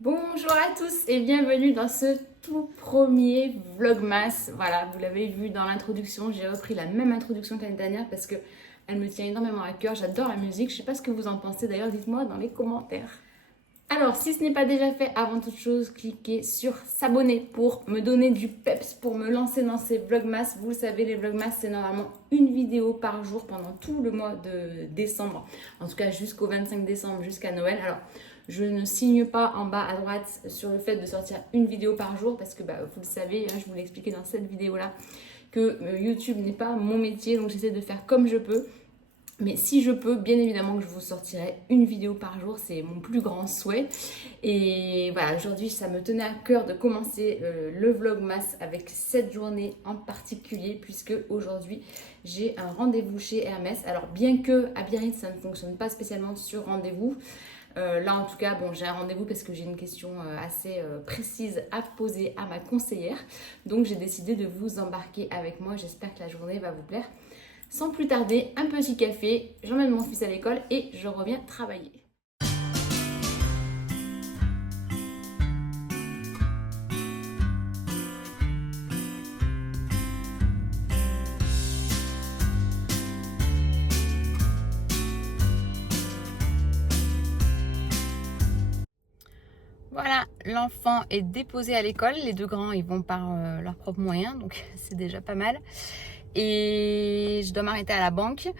Bonjour à tous et bienvenue dans ce tout premier Vlogmas. Voilà, vous l'avez vu dans l'introduction, j'ai repris la même introduction que l'année dernière parce que elle me tient énormément à cœur. J'adore la musique, je sais pas ce que vous en pensez d'ailleurs, dites-moi dans les commentaires. Alors, si ce n'est pas déjà fait, avant toute chose, cliquez sur s'abonner pour me donner du peps, pour me lancer dans ces vlogmas. Vous le savez, les vlogmas, c'est normalement une vidéo par jour pendant tout le mois de décembre. En tout cas, jusqu'au 25 décembre, jusqu'à Noël. Alors, je ne signe pas en bas à droite sur le fait de sortir une vidéo par jour parce que vous le savez, hein, je vous l'ai expliqué dans cette vidéo-là, que YouTube n'est pas mon métier, donc j'essaie de faire comme je peux. Mais si je peux, bien évidemment que je vous sortirai une vidéo par jour, c'est mon plus grand souhait. Et voilà, aujourd'hui, ça me tenait à cœur de commencer le vlogmas avec cette journée en particulier, puisque aujourd'hui, j'ai un rendez-vous chez Hermès. Alors, bien que à Biarritz, ça ne fonctionne pas spécialement sur rendez-vous, là, en tout cas, bon, j'ai un rendez-vous parce que j'ai une question assez précise à poser à ma conseillère. Donc, j'ai décidé de vous embarquer avec moi. J'espère que la journée va vous plaire. Sans plus tarder, un petit café, j'emmène mon fils à l'école et je reviens travailler. Voilà, l'enfant est déposé à l'école. Les deux grands, ils vont par leurs propres moyens, donc c'est déjà pas mal. Et je dois m'arrêter à la banque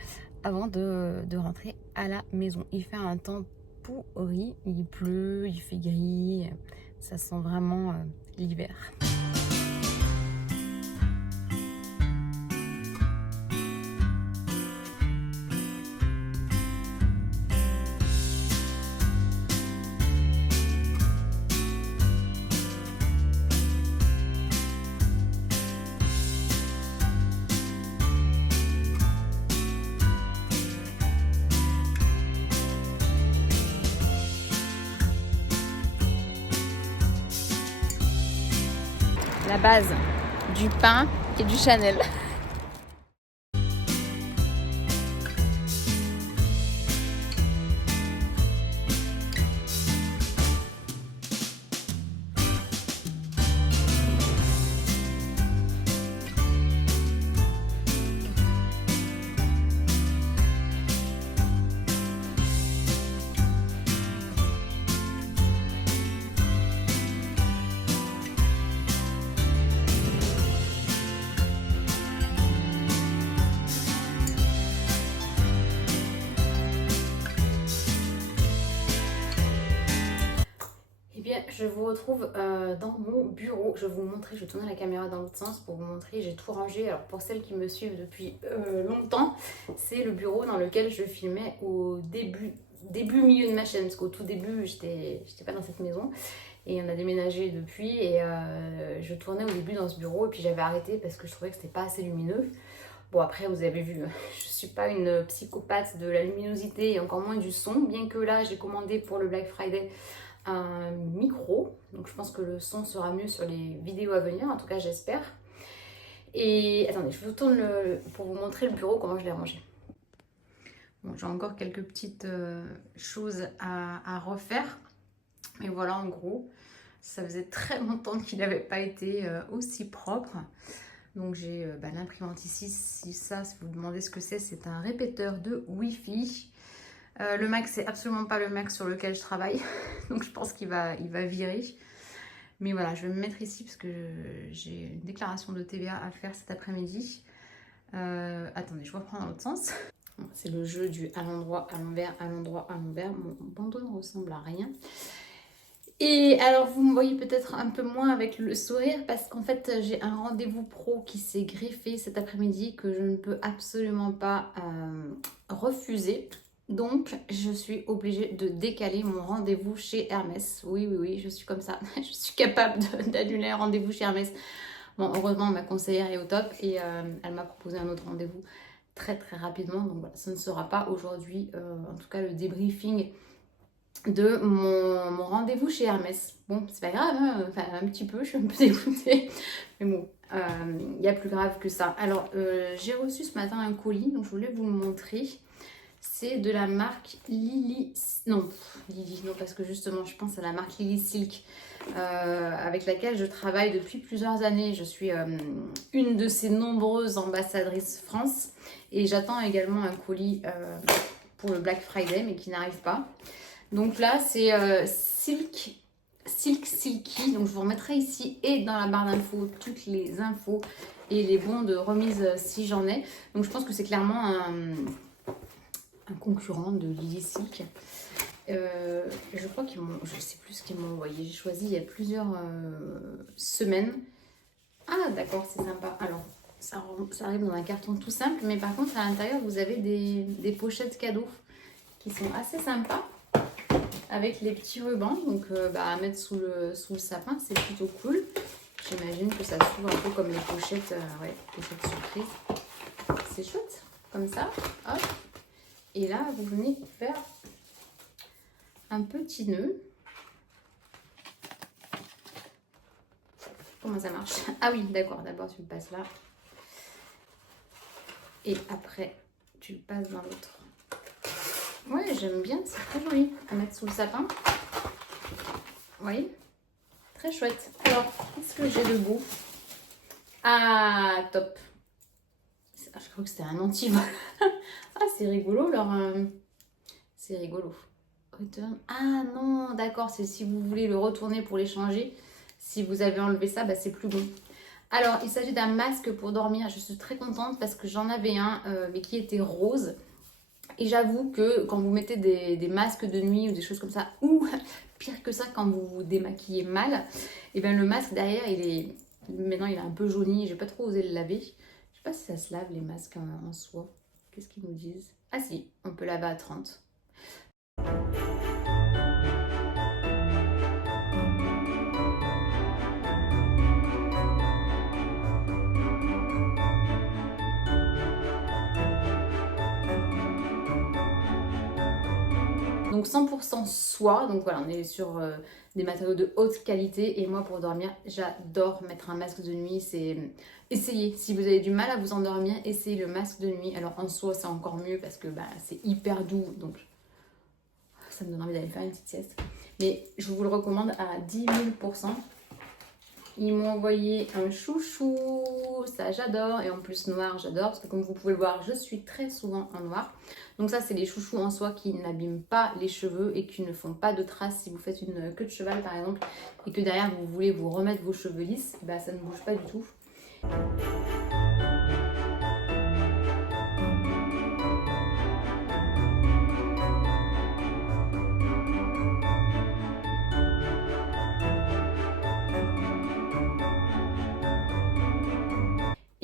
avant de rentrer à la maison. Il fait un temps pourri, il pleut, il fait gris, ça sent vraiment l'hiver. La base du pain et du Chanel. Je vous retrouve dans mon bureau. Je vais vous montrer, je vais tourner la caméra dans l'autre sens pour vous montrer. J'ai tout rangé. Alors pour celles qui me suivent depuis longtemps, c'est le bureau dans lequel je filmais au milieu de ma chaîne. Parce qu'au tout début, j'étais pas dans cette maison. Et on a déménagé depuis. Et je tournais au début dans ce bureau. Et puis j'avais arrêté parce que je trouvais que c'était pas assez lumineux. Bon après vous avez vu, je suis pas une psychopathe de la luminosité et encore moins du son. Bien que là j'ai commandé pour le Black Friday un micro, donc je pense que le son sera mieux sur les vidéos à venir, en tout cas j'espère. Et attendez, je vous tourne pour vous montrer le bureau, comment je l'ai rangé. Bon, j'ai encore quelques petites choses à refaire, mais voilà, en gros, ça faisait très longtemps qu'il n'avait pas été aussi propre. Donc j'ai l'imprimante ici, si vous vous demandez ce que c'est un répéteur de Wi-Fi. Le Mac, c'est absolument pas le Mac sur lequel je travaille, donc je pense qu'il va virer. Mais voilà, je vais me mettre ici parce que j'ai une déclaration de TVA à faire cet après-midi. Attendez, je reprends dans l'autre sens. Bon, c'est le jeu du à l'endroit, à l'envers, à l'endroit, à l'envers. Mon bandeau ne ressemble à rien. Et alors vous me voyez peut-être un peu moins avec le sourire parce qu'en fait j'ai un rendez-vous pro qui s'est greffé cet après-midi que je ne peux absolument pas refuser. Donc je suis obligée de décaler mon rendez-vous chez Hermès. Oui, oui, oui, je suis comme ça. Je suis capable d'annuler un rendez-vous chez Hermès. Bon, heureusement ma conseillère est au top et elle m'a proposé un autre rendez-vous très très rapidement. Donc voilà, ce ne sera pas aujourd'hui, en tout cas le débriefing de mon rendez-vous chez Hermès. Bon, c'est pas grave, hein, enfin un petit peu, je suis un peu dégoûtée, mais bon, il y a plus grave que ça. Alors, j'ai reçu ce matin un colis, donc je voulais vous le montrer. C'est de la marque Lily... Non, Lily, non, parce que justement, je pense à la marque Lily Silk, avec laquelle je travaille depuis plusieurs années. Je suis une de ces nombreuses ambassadrices France. Et j'attends également un colis pour le Black Friday, mais qui n'arrive pas. Donc là, c'est Silky. Donc je vous remettrai ici et dans la barre d'infos toutes les infos et les bons de remise si j'en ai. Donc je pense que c'est clairement un concurrent de Lily Silk. Je crois qu'ils m'ont... Je sais plus ce qu'ils m'ont envoyé. J'ai choisi il y a plusieurs semaines. Ah d'accord, c'est sympa. Alors, ça arrive dans un carton tout simple. Mais par contre, à l'intérieur, vous avez des pochettes cadeaux qui sont assez sympas. Avec les petits rubans. Donc à mettre sous le sapin, c'est plutôt cool. J'imagine que ça s'ouvre un peu comme les pochettes, pochettes surprise. C'est chouette. Comme ça. Hop. Et là, vous venez faire un petit nœud. Comment ça marche? Ah oui, d'accord. D'abord, tu le passes là. Et après, tu le passes dans l'autre. Ouais, j'aime bien. C'est très joli à mettre sous le sapin. Vous voyez? Très chouette. Alors, qu'est-ce que j'ai de beau? Ah, top. Je crois que c'était un anti-vol. Ah, c'est rigolo, leur... C'est rigolo. Return. Ah non, d'accord, c'est si vous voulez le retourner pour l'échanger. Si vous avez enlevé ça, c'est plus bon. Alors, il s'agit d'un masque pour dormir. Je suis très contente parce que j'en avais un, mais qui était rose. Et j'avoue que quand vous mettez des masques de nuit ou des choses comme ça, ou pire que ça, quand vous vous démaquillez mal, et bien le masque derrière, maintenant il est un peu jauni. J'ai pas trop osé le laver. Je sais pas si ça se lave les masques en soie. Qu'est-ce qu'ils nous disent? Ah si, on peut laver à 30. Donc 100% soie, donc voilà, on est sur des matériaux de haute qualité. Et moi, pour dormir, j'adore mettre un masque de nuit. C'est essayez, si vous avez du mal à vous endormir, essayez le masque de nuit. Alors en soie, c'est encore mieux parce que c'est hyper doux, donc ça me donne envie d'aller faire une petite sieste. Mais je vous le recommande à 10 000%. Ils m'ont envoyé un chouchou, ça j'adore, et en plus noir j'adore, parce que comme vous pouvez le voir, je suis très souvent en noir. Donc ça c'est les chouchous en soie qui n'abîment pas les cheveux et qui ne font pas de traces. Si vous faites une queue de cheval par exemple, et que derrière vous voulez vous remettre vos cheveux lisses, ça ne bouge pas du tout.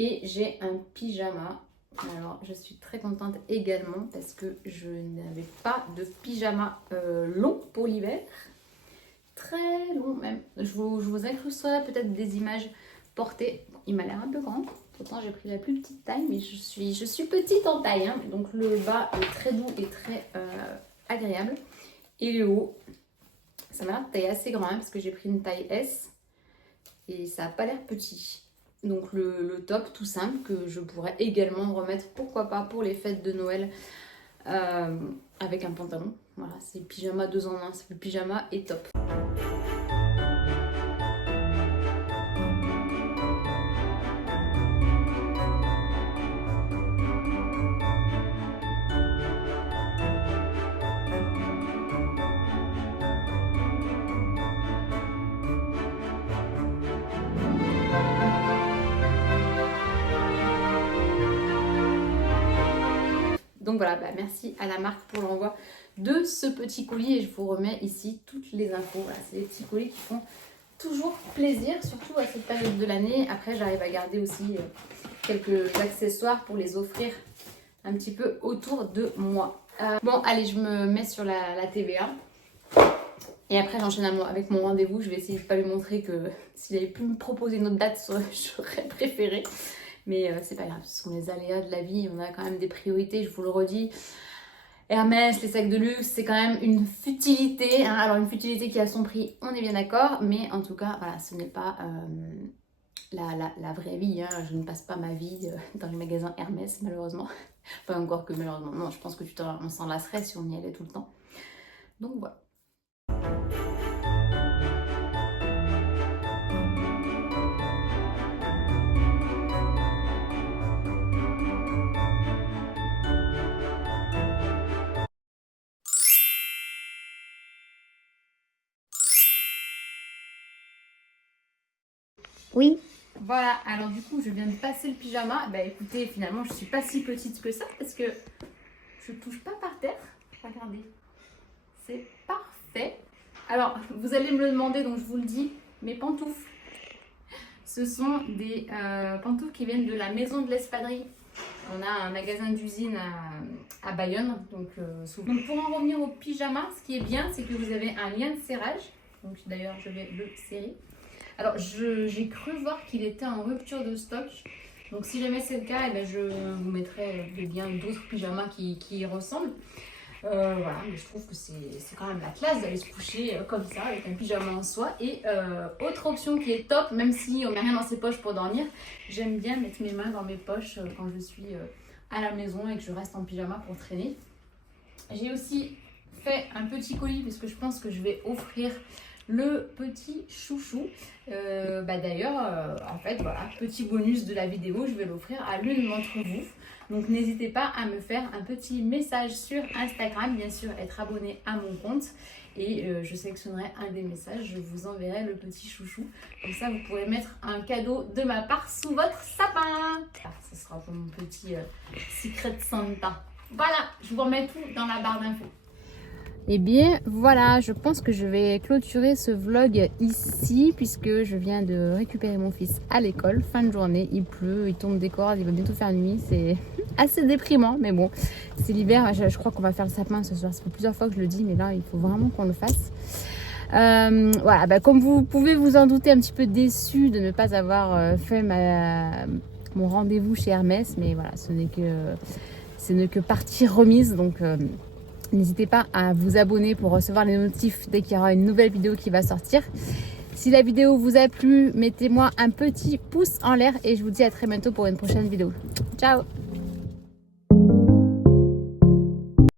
Et j'ai un pyjama. Alors, je suis très contente également parce que je n'avais pas de pyjama long pour l'hiver. Très long même. Je vous incrusterai peut-être des images portées. Il m'a l'air un peu grand. Pourtant, j'ai pris la plus petite taille, mais je suis petite en taille. Hein. Donc, le bas est très doux et très agréable. Et le haut, ça m'a l'air de taille assez grand parce que j'ai pris une taille S. Et ça n'a pas l'air petit. Donc le top tout simple que je pourrais également remettre, pourquoi pas, pour les fêtes de Noël avec un pantalon. Voilà, c'est pyjama 2 en 1, c'est le pyjama est top. Donc voilà, merci à la marque pour l'envoi de ce petit colis et je vous remets ici toutes les infos. Voilà, c'est des petits colis qui font toujours plaisir, surtout à cette période de l'année. Après, j'arrive à garder aussi quelques accessoires pour les offrir un petit peu autour de moi. Bon, allez, je me mets sur la TVA. Et après, j'enchaîne avec mon rendez-vous. Je vais essayer de ne pas lui montrer que s'il avait pu me proposer une autre date, j'aurais préféré. Mais c'est pas grave, ce sont les aléas de la vie, on a quand même des priorités, je vous le redis. Hermès, les sacs de luxe, c'est quand même une futilité. Hein. Alors une futilité qui a son prix, on est bien d'accord. Mais en tout cas, voilà, ce n'est pas la vraie vie. Hein. Je ne passe pas ma vie dans les magasins Hermès, malheureusement. Enfin, encore que malheureusement, non, je pense que on s'en lasserait si on y allait tout le temps. Donc voilà. Oui. Voilà, alors du coup, je viens de passer le pyjama. Bah écoutez, finalement, je suis pas si petite que ça parce que je touche pas par terre. Regardez, c'est parfait. Alors, vous allez me le demander, donc je vous le dis, mes pantoufles, ce sont des pantoufles qui viennent de la Maison de l'Espadrille. On a un magasin d'usine à Bayonne. Donc pour en revenir au pyjama, ce qui est bien, c'est que vous avez un lien de serrage. Donc d'ailleurs, je vais le serrer. Alors, j'ai cru voir qu'il était en rupture de stock. Donc, si jamais c'est le cas, eh ben, je vous mettrai des liens d'autres pyjamas qui y ressemblent. Voilà, mais je trouve que c'est quand même la classe d'aller se coucher comme ça, avec un pyjama en soie. Et autre option qui est top, même si on met rien dans ses poches pour dormir, j'aime bien mettre mes mains dans mes poches quand je suis à la maison et que je reste en pyjama pour traîner. J'ai aussi fait un petit colis parce que je pense que je vais offrir le petit chouchou. D'ailleurs, en fait, voilà, petit bonus de la vidéo, je vais l'offrir à l'une d'entre vous. Donc n'hésitez pas à me faire un petit message sur Instagram, bien sûr être abonné à mon compte. Et je sélectionnerai un des messages, je vous enverrai le petit chouchou. Comme ça, vous pourrez mettre un cadeau de ma part sous votre sapin. Ce sera pour mon petit Secret Santa. Voilà, je vous remets tout dans la barre d'infos. Eh bien voilà, je pense que je vais clôturer ce vlog ici puisque je viens de récupérer mon fils à l'école. Fin de journée, il pleut, il tombe des cordes, il va bientôt faire nuit. C'est assez déprimant, mais bon, c'est l'hiver. Je crois qu'on va faire le sapin ce soir. Ça fait plusieurs fois que je le dis, mais là, il faut vraiment qu'on le fasse. Voilà, comme vous pouvez vous en douter, un petit peu déçue de ne pas avoir fait mon rendez-vous chez Hermès, mais voilà, ce n'est que partie remise, donc n'hésitez pas à vous abonner pour recevoir les notifs dès qu'il y aura une nouvelle vidéo qui va sortir. Si la vidéo vous a plu, mettez-moi un petit pouce en l'air et je vous dis à très bientôt pour une prochaine vidéo. Ciao!